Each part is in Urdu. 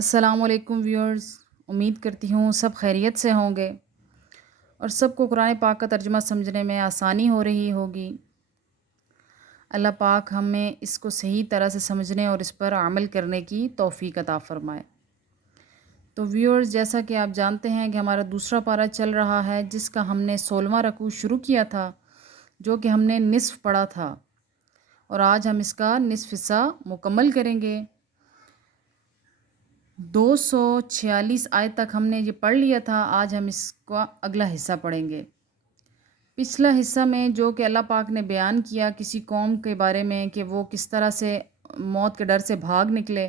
السلام علیکم ویورز، امید کرتی ہوں سب خیریت سے ہوں گے اور سب کو قرآن پاک کا ترجمہ سمجھنے میں آسانی ہو رہی ہوگی۔ اللہ پاک ہمیں اس کو صحیح طرح سے سمجھنے اور اس پر عمل کرنے کی توفیق عطا فرمائے۔ تو ویورز، جیسا کہ آپ جانتے ہیں کہ ہمارا دوسرا پارہ چل رہا ہے، جس کا ہم نے 16واں رکوع شروع کیا تھا، جو کہ ہم نے نصف پڑھا تھا، اور آج ہم اس کا نصف حصہ مکمل کریں گے۔ 246 آیت تک ہم نے یہ پڑھ لیا تھا، آج ہم اس کا اگلا حصہ پڑھیں گے۔ پچھلا حصہ میں جو کہ اللہ پاک نے بیان کیا کسی قوم کے بارے میں کہ وہ کس طرح سے موت کے ڈر سے بھاگ نکلے،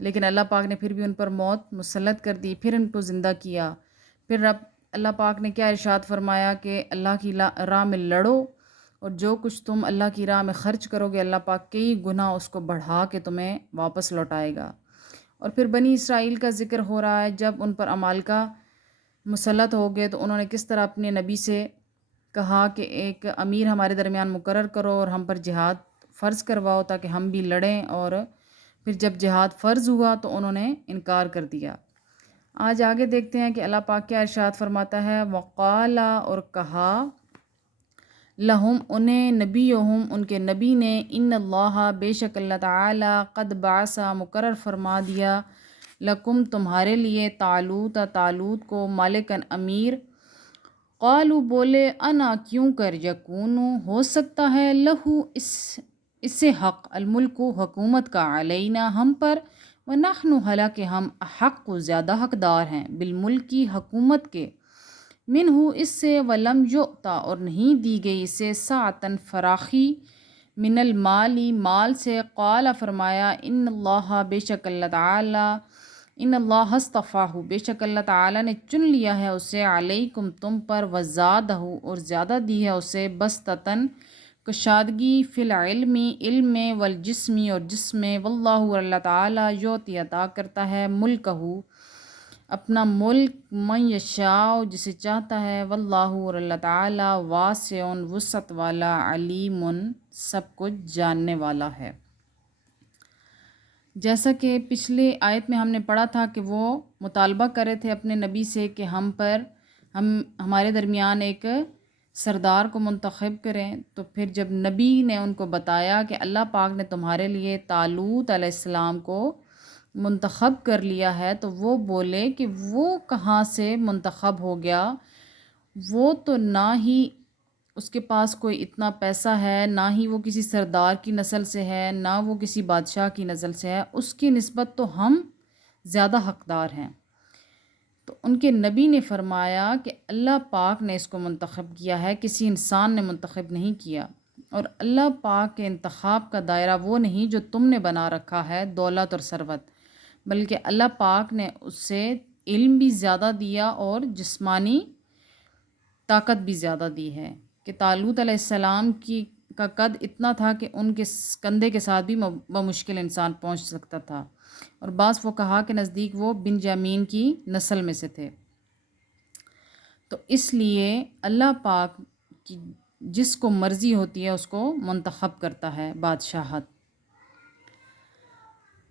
لیکن اللہ پاک نے پھر بھی ان پر موت مسلط کر دی، پھر ان کو زندہ کیا۔ پھر اللہ پاک نے کیا ارشاد فرمایا کہ اللہ کی راہ میں لڑو، اور جو کچھ تم اللہ کی راہ میں خرچ کرو گے، اللہ پاک کئی گنا اس کو بڑھا کے تمہیں واپس لوٹائے گا۔ اور پھر بنی اسرائیل کا ذکر ہو رہا ہے، جب ان پر عمالقہ مسلط ہو گئے تو انہوں نے کس طرح اپنے نبی سے کہا کہ ایک امیر ہمارے درمیان مقرر کرو اور ہم پر جہاد فرض کرواؤ تاکہ ہم بھی لڑیں، اور پھر جب جہاد فرض ہوا تو انہوں نے انکار کر دیا۔ آج آگے دیکھتے ہیں کہ اللہ پاک کیا ارشاد فرماتا ہے۔ وقالا، اور کہا، لہم انہیں، نبیہم ان کے نبی نے، ان اللہ بے شک اللہ تعالی، قد بعث مقرر فرما دیا، لکم تمہارے لیے، طالوت کو، مالکن امیر۔ قالو بولے، انا کیوں کر، یکونو ہو سکتا ہے، لہو اس سے حق، الملک حکومت کا، علینا ہم پر، ونحن حالانکہ ہم، احق زیادہ حقدار ہیں، بالملک کی حکومت کے، منہ اس سے، ولم یؤتا اور نہیں دی گئی اسے، سعتن فراخی، من المالی مال سے، قال فرمایا، ان اللہ بے شک اللہ تعالی، ان اللہ اصطفاہ بے شک اللہ تعالی نے چن لیا ہے اسے، علیکم تم پر، وزادہ اور زیادہ دی ہے اسے، بسطتاً کشادگی، فی العلم علم میں، والجسمی اور جسم میں، واللہ اور اللہ تعالی، یعطی عطا کرتا ہے، ملکہ اپنا ملک، من یشاء جسے چاہتا ہے، واللہ اور اللہ تعالی، واسع وسعت والا، علیم سب کچھ جاننے والا ہے۔ جیسا کہ پچھلے آیت میں ہم نے پڑھا تھا کہ وہ مطالبہ کر رہے تھے اپنے نبی سے کہ ہمارے درمیان ایک سردار کو منتخب کریں، تو پھر جب نبی نے ان کو بتایا کہ اللہ پاک نے تمہارے لیے طالوت علیہ السلام کو منتخب کر لیا ہے، تو وہ بولے کہ وہ کہاں سے منتخب ہو گیا، وہ تو نہ ہی اس کے پاس کوئی اتنا پیسہ ہے، نہ ہی وہ کسی سردار کی نسل سے ہے، نہ وہ کسی بادشاہ کی نسل سے ہے، اس کی نسبت تو ہم زیادہ حقدار ہیں۔ تو ان کے نبی نے فرمایا کہ اللہ پاک نے اس کو منتخب کیا ہے، کسی انسان نے منتخب نہیں کیا، اور اللہ پاک کے انتخاب کا دائرہ وہ نہیں جو تم نے بنا رکھا ہے، دولت اور ثروت، بلکہ اللہ پاک نے اس سے علم بھی زیادہ دیا اور جسمانی طاقت بھی زیادہ دی ہے، کہ طالوت علیہ السلام کا قد اتنا تھا کہ ان کے کندھے کے ساتھ بھی بمشکل انسان پہنچ سکتا تھا، اور بعض وہ کہا کہ نزدیک وہ بنجامین کی نسل میں سے تھے۔ تو اس لیے اللہ پاک کی جس کو مرضی ہوتی ہے اس کو منتخب کرتا ہے بادشاہت۔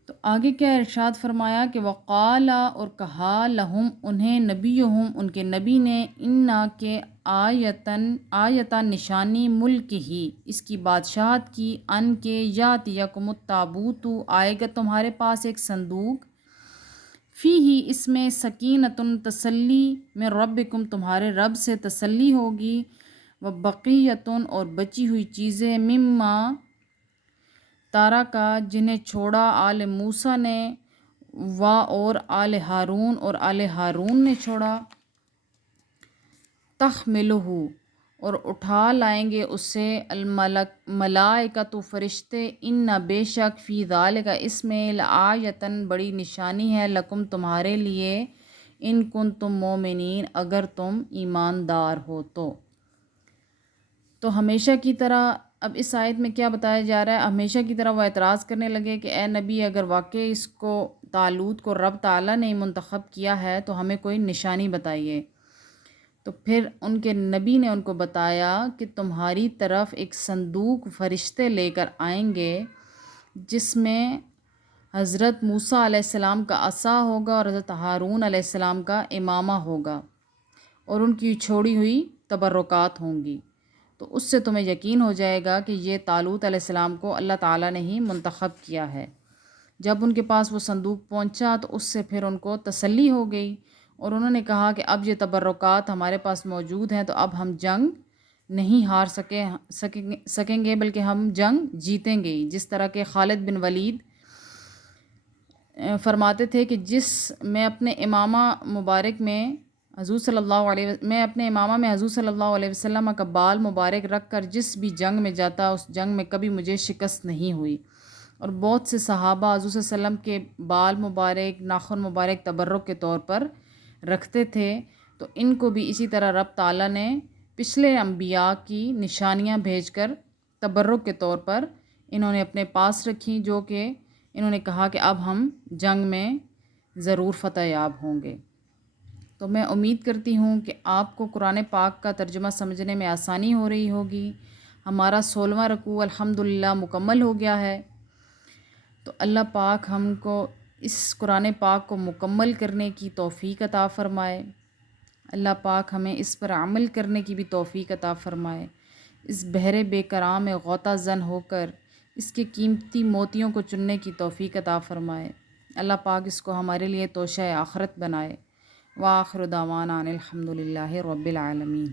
تو آگے کیا ارشاد فرمایا کہ وقالا، اور کہا، لہم انہیں، نبیہم ان کے نبی نے، انا کے، آیتن نشانی، ملک ہی اس کی بادشاہت کی، ان کے، یاتیکم التابوت آئے گا تمہارے پاس ایک صندوق، فیہ اس میں، سکینتن تسلی، من ربکم تمہارے رب سے تسلی ہوگی، وبقیتن اور بچی ہوئی چیزیں، مما تارا کا جنہیں چھوڑا، آل موسیٰ نے، اور آل ہارون اور آل ہارون نے چھوڑا، تحملہ اور اٹھا لائیں گے اس سے، ملائکۃ فرشتے، ان بے شک، فی ذالک اس میں، لآیۃ بڑی نشانی ہے، لکم تمہارے لیے، ان کنتم مومنین اگر تم ایماندار ہو تو ہمیشہ کی طرح اب اس آیت میں کیا بتایا جا رہا ہے، ہمیشہ کی طرح وہ اعتراض کرنے لگے کہ اے نبی، اگر واقعی اس کو، طالوت کو رب تعالیٰ نے منتخب کیا ہے تو ہمیں کوئی نشانی بتائیے۔ تو پھر ان کے نبی نے ان کو بتایا کہ تمہاری طرف ایک صندوق فرشتے لے کر آئیں گے، جس میں حضرت موسیٰ علیہ السلام کا عصا ہوگا اور حضرت ہارون علیہ السلام کا امامہ ہوگا، اور ان کی چھوڑی ہوئی تبرکات ہوں گی۔ تو اس سے تمہیں یقین ہو جائے گا کہ یہ طالوت علیہ السلام کو اللہ تعالیٰ نے ہی منتخب کیا ہے۔ جب ان کے پاس وہ صندوق پہنچا تو اس سے پھر ان کو تسلی ہو گئی، اور انہوں نے کہا کہ اب یہ تبرکات ہمارے پاس موجود ہیں تو اب ہم جنگ نہیں ہار سکیں گے بلکہ ہم جنگ جیتیں گے۔ جس طرح کہ خالد بن ولید فرماتے تھے کہ میں اپنے امامہ میں حضور صلی اللہ علیہ وسلم کا بال مبارک رکھ کر جس بھی جنگ میں جاتا اس جنگ میں کبھی مجھے شکست نہیں ہوئی۔ اور بہت سے صحابہ حضور صلی اللہ علیہ وسلم کے بال مبارک، ناخن مبارک تبرک کے طور پر رکھتے تھے، تو ان کو بھی اسی طرح رب تعالیٰ نے پچھلے انبیاء کی نشانیاں بھیج کر تبرک کے طور پر انہوں نے اپنے پاس رکھیں، جو کہ انہوں نے کہا کہ اب ہم جنگ میں ضرور فتح یاب ہوں گے۔ تو میں امید کرتی ہوں کہ آپ کو قرآن پاک کا ترجمہ سمجھنے میں آسانی ہو رہی ہوگی۔ ہمارا 16واں رکوع الحمدللہ مکمل ہو گیا ہے۔ تو اللہ پاک ہم کو اس قرآن پاک کو مکمل کرنے کی توفیق عطا فرمائے۔ اللہ پاک ہمیں اس پر عمل کرنے کی بھی توفیق عطا فرمائے۔ اس بحر بے کرام میں غوطہ زن ہو کر اس کے قیمتی موتیوں کو چننے کی توفیق عطا فرمائے۔ اللہ پاک اس کو ہمارے لیے توشہ آخرت بنائے۔ وآخر دعوانا ان الحمدللہ رب العالمین۔